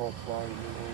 Hot fly, you know,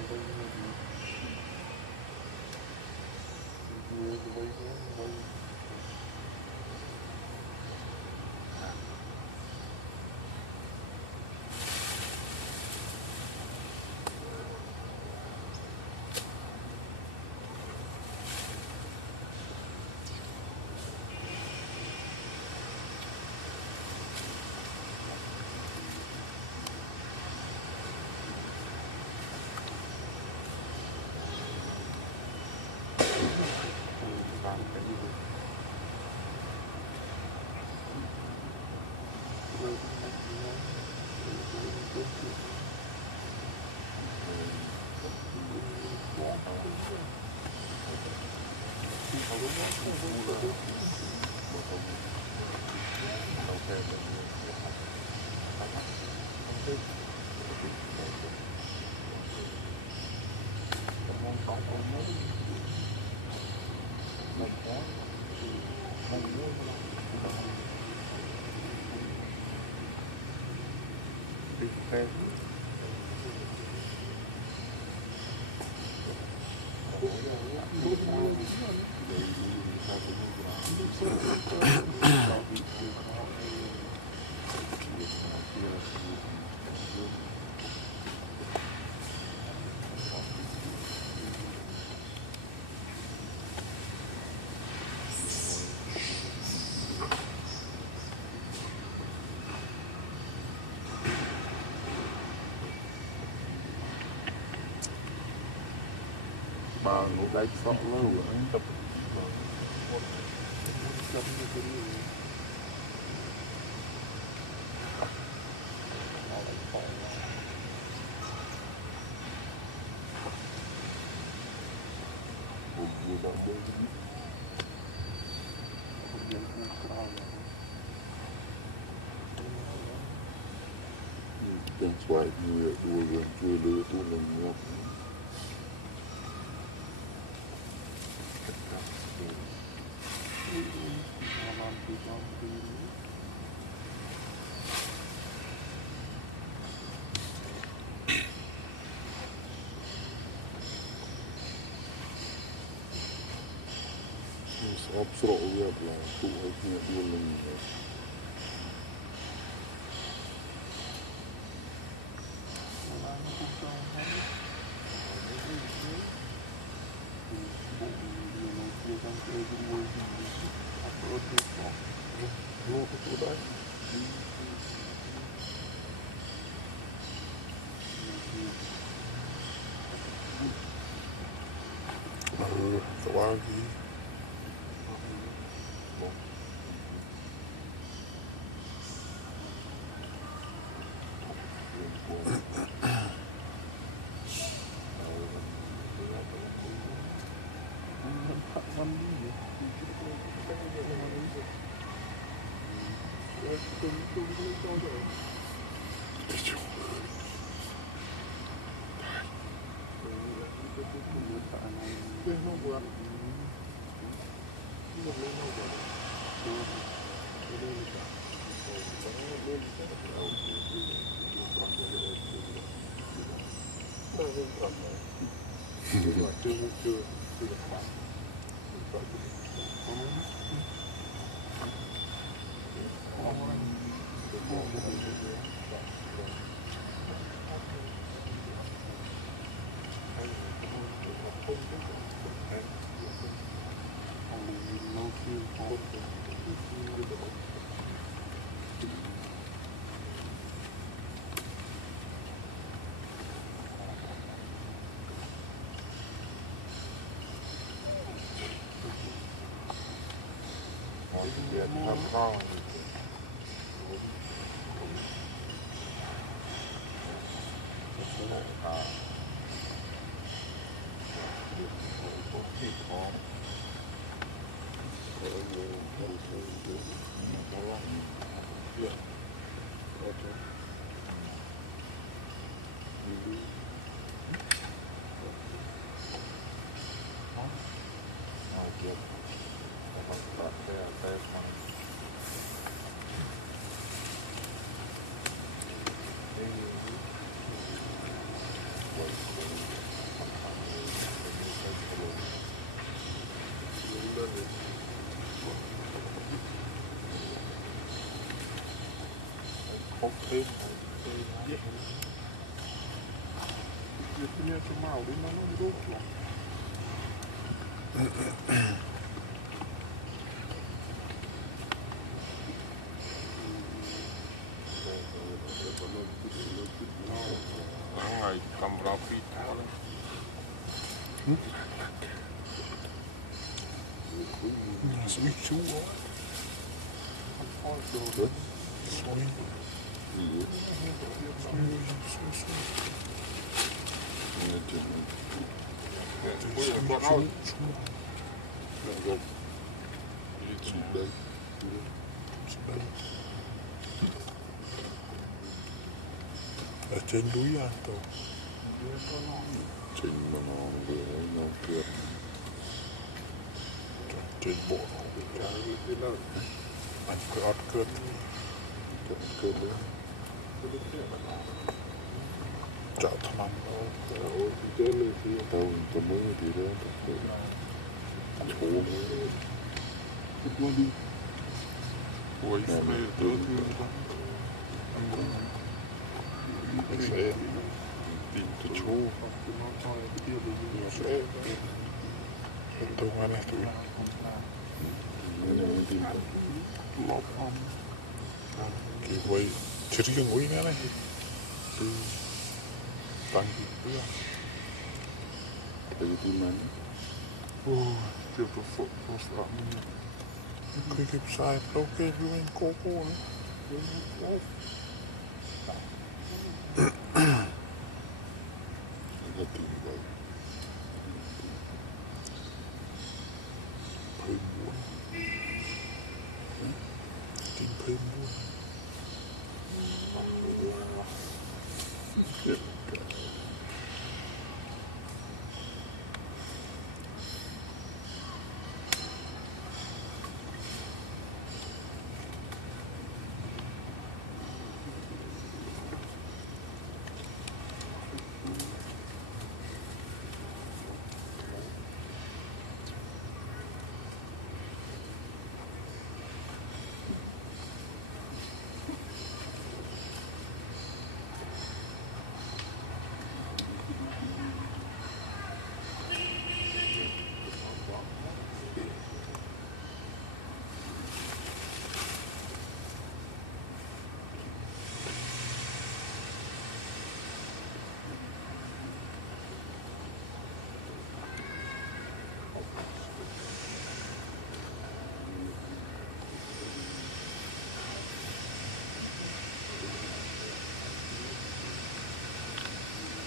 nó đánh sọ lâu rồi tập That's why we're going to do it more. Absolut jävla storhet med jullen. không thêm dễ việc kia cho màu đi nó rút lắm ngày cầm rau phi tháo lên Sweet chú Rất Sweet gì á. Nghe chuyện này. bọn áo Lại gồm. Chị đây. Ở trên núi à tổ Trình mà nó vừa ấy nó kia. trên bộ anh cứ ọt cơn Cái cơ đấy. chợ thằng năm đâu Tao mới thì đó. Chỗ mới. ôi này tôi thương sẽ tìm cái chỗ sẽ 동안에 또 cái quay chỉ cái ngồi nghe này từ tăng cái Cái gì mà chưa có phụ cái sai đâu cái với anh cô nữa